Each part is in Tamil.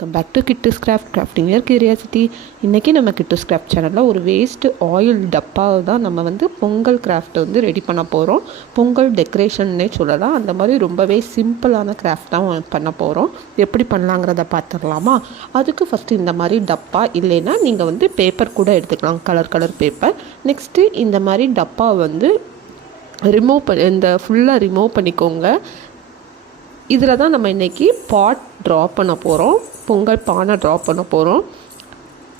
Welcome back to Kittu craft crafting your curiosity. இன்றைக்கி நம்ம கிட்டு ஸ்கிராஃப்ட் சேனலில் ஒரு வேஸ்ட் ஆயில் டப்பாவை தான் நம்ம பொங்கல் கிராஃப்ட்டை ரெடி பண்ண போகிறோம். பொங்கல் டெக்கரேஷன்னே சொல்லலாம். அந்த மாதிரி ரொம்பவே சிம்பிளான கிராஃப்ட் தான் பண்ண போகிறோம். எப்படி பண்ணலாங்கிறத பார்த்துடலாமா? அதுக்கு ஃபஸ்ட்டு இந்த மாதிரி டப்பா இல்லைன்னா நீங்கள் பேப்பர் கூட எடுத்துக்கலாம், கலர் பேப்பர். நெக்ஸ்ட்டு இந்த மாதிரி டப்பா ஃபுல்லாக ரிமூவ் பண்ணிக்கோங்க. இதில் தான் நம்ம இன்றைக்கி பாட் ட்ரா பண்ண போகிறோம், பொங்கல் பானை ட்ரா பண்ண போகிறோம்.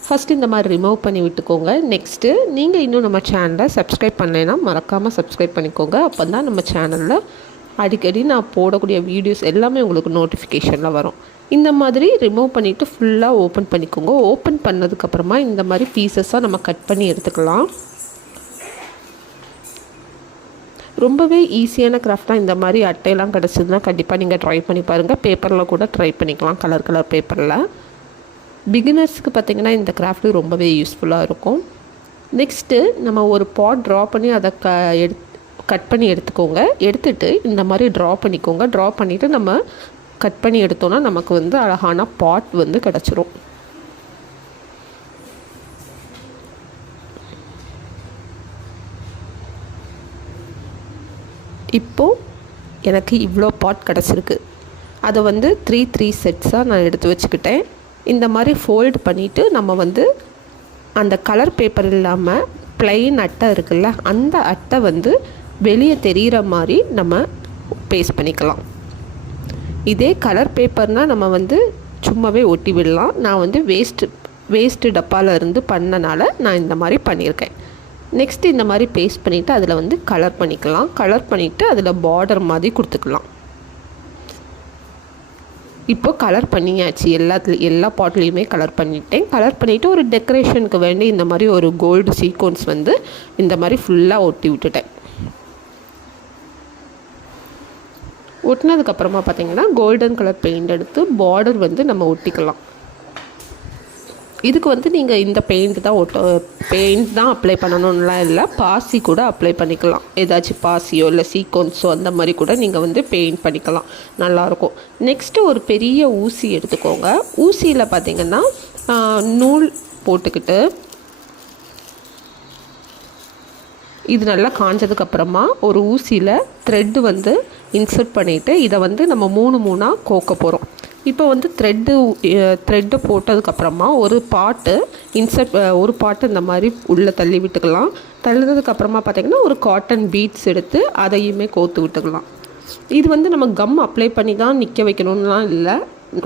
ஃபஸ்ட்டு இந்த மாதிரி ரிமூவ் பண்ணி விட்டுக்கோங்க. நெக்ஸ்ட்டு நீங்கள் இன்னும் நம்ம சேனலை சப்ஸ்கிரைப் பண்ணலைன்னா மறக்காமல் சப்ஸ்கிரைப் பண்ணிக்கோங்க. அப்போ தான் நம்ம சேனலில் அடிக்கடி நான் போடக்கூடிய வீடியோஸ் எல்லாமே உங்களுக்கு நோட்டிஃபிகேஷனில் வரும். இந்த மாதிரி ரிமூவ் பண்ணிவிட்டு ஃபுல்லாக ஓப்பன் பண்ணிக்கோங்க. ஓப்பன் பண்ணதுக்கப்புறமா இந்த மாதிரி பீசஸாக நம்ம கட் பண்ணி எடுத்துக்கலாம். ரொம்பவே ஈஸியான கிராஃப்ட் தான். இந்த மாதிரி அட்டையெல்லாம் கிடச்சிதுன்னா கண்டிப்பாக நீங்கள் ட்ரை பண்ணி பாருங்கள். பேப்பரில் கூட ட்ரை பண்ணிக்கலாம், கலர் பேப்பரில். பிகினர்ஸ்க்கு பார்த்திங்கன்னா இந்த கிராஃப்ட்டு ரொம்பவே யூஸ்ஃபுல்லாக இருக்கும். நெக்ஸ்ட்டு நம்ம ஒரு பாட் ட்ரா பண்ணி அதை கட் பண்ணி எடுத்துக்கோங்க. எடுத்துகிட்டு இந்த மாதிரி ட்ரா பண்ணிக்கோங்க. ட்ரா பண்ணிவிட்டு நம்ம கட் பண்ணி எடுத்தோன்னா நமக்கு அழகான பாட் கிடச்சிரும். இப்போது எனக்கு இவ்வளோ பாட் கிடச்சிருக்கு. அதை 3 செட்ஸாக நான் எடுத்து வச்சுக்கிட்டேன். இந்த மாதிரி ஃபோல்டு பண்ணிவிட்டு நம்ம அந்த கலர் பேப்பர் இல்லாமல் ப்ளைன் அட்டை இருக்குல்ல, அந்த அட்டை வெளியே தெரிகிற மாதிரி நம்ம பேஸ்ட் பண்ணிக்கலாம். இதே கலர் பேப்பர்னால் நம்ம சும்மாவே ஒட்டி விடலாம். நான் வேஸ்ட்டு டப்பாவில் இருந்து பண்ணனால நான் இந்த மாதிரி பண்ணியிருக்கேன். நெக்ஸ்ட்டு இந்த மாதிரி பேஸ்ட் பண்ணிவிட்டு அதில் கலர் பண்ணிக்கலாம். கலர் பண்ணிவிட்டு அதில் பார்டர் மாதிரி கொடுத்துக்கலாம். இப்போ கலர் பண்ணியாச்சு. எல்லா பாட்லேயுமே கலர் பண்ணிட்டேன். கலர் பண்ணிவிட்டு ஒரு டெக்கரேஷனுக்கு வேண்டி இந்த மாதிரி ஒரு கோல்டு சீக்வன்ஸ் இந்த மாதிரி ஃபுல்லாக ஒட்டி விட்டுட்டேன். ஒட்டினதுக்கப்புறமா பார்த்திங்கன்னா கோல்டன் கலர் பெயிண்ட் எடுத்து பார்டர் நம்ம ஒட்டிக்கலாம். இதுக்கு நீங்கள் இந்த பெயிண்ட் தான் அப்ளை பண்ணணும்லாம் இல்லை, பாசி கூட அப்ளை பண்ணிக்கலாம். ஏதாச்சும் பாசியோ இல்லை சீக்வன்ஸோ அந்த மாதிரி கூட நீங்கள் பெயிண்ட் பண்ணிக்கலாம், நல்லாயிருக்கும். நெக்ஸ்ட்டு ஒரு பெரிய ஊசி எடுத்துக்கோங்க. ஊசியில் பார்த்திங்கன்னா நூல் போட்டுக்கிட்டு இது நல்லா காஞ்சதுக்கப்புறமா ஒரு ஊசியில் த்ரெட்டு இன்சர்ட் பண்ணிவிட்டு இதை நம்ம 3 கோக்க போகிறோம். இப்போ த்ரெட்டு போட்டதுக்கப்புறமா ஒரு பாட்டு இந்த மாதிரி உள்ளே தள்ளி விட்டுக்கலாம். தள்ளினதுக்கப்புறமா பார்த்திங்கன்னா ஒரு காட்டன் பீட்ஸ் எடுத்து அதையுமே கோத்து விட்டுக்கலாம். இது நம்ம கம் அப்ளை பண்ணி தான் நிற்க வைக்கணும்லாம் இல்லை,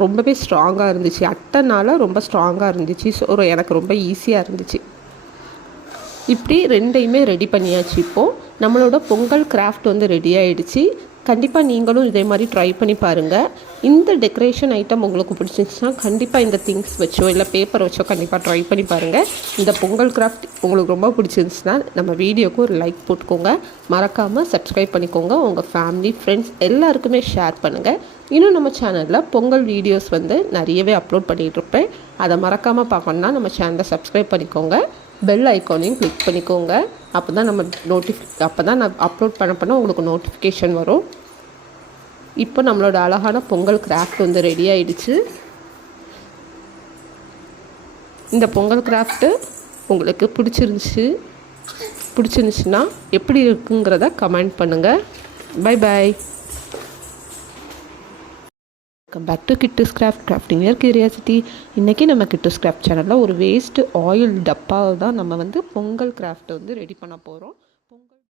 ரொம்பவே ஸ்ட்ராங்காக இருந்துச்சு. அட்டைனால ரொம்ப ஸ்ட்ராங்காக இருந்துச்சு. ஸோ எனக்கு ரொம்ப ஈஸியாக இருந்துச்சு. இப்படி ரெண்டையுமே ரெடி பண்ணியாச்சு. இப்போது நம்மளோட பொங்கல் கிராஃப்ட் ரெடி ஆகிடுச்சு. கண்டிப்பாக நீங்களும் இதே மாதிரி ட்ரை பண்ணி பாருங்கள். இந்த டெக்கரேஷன் ஐட்டம் உங்களுக்கு பிடிச்சிருந்துச்சுன்னா கண்டிப்பாக இந்த திங்ஸ் வச்சோ இல்லை பேப்பர் வச்சோ கண்டிப்பாக ட்ரை பண்ணி பாருங்கள். இந்த பொங்கல் கிராஃப்ட் உங்களுக்கு ரொம்ப பிடிச்சிருந்துச்சுன்னா நம்ம வீடியோக்கு ஒரு லைக் போட்டுக்கோங்க. மறக்காமல் சப்ஸ்கிரைப் பண்ணிக்கோங்க. உங்கள் ஃபேமிலி ஃப்ரெண்ட்ஸ் எல்லாருக்குமே ஷேர் பண்ணுங்கள். இன்னும் நம்ம சேனலில் பொங்கல் வீடியோஸ் நிறையவே அப்லோட் பண்ணிகிட்ருப்பேன். அதை மறக்காமல் பார்க்கணுன்னா நம்ம சேனலை சப்ஸ்கிரைப் பண்ணிக்கோங்க. பெல் ஐக்கானையும் கிளிக் பண்ணிக்கோங்க. அப்போ தான் நான் அப்லோட் பண்ண உங்களுக்கு நோட்டிஃபிகேஷன் வரும். இப்போ நம்மளோட அழகான பொங்கல் கிராஃப்ட் ரெடி ஆகிடுச்சு. இந்த பொங்கல் கிராஃப்ட்டு உங்களுக்கு பிடிச்சிருந்துச்சுன்னா எப்படி இருக்குங்கிறத கமெண்ட் பண்ணுங்கள். Bye bye. Welcome back to Kittu craft crafting your curiosity. இன்றைக்கி நம்ம கிட்டு ஸ்கிராஃப்ட் சேனலில் ஒரு வேஸ்ட் ஆயில் டப்பாவை தான் நம்ம பொங்கல் கிராஃப்ட்டை ரெடி பண்ண போகிறோம்.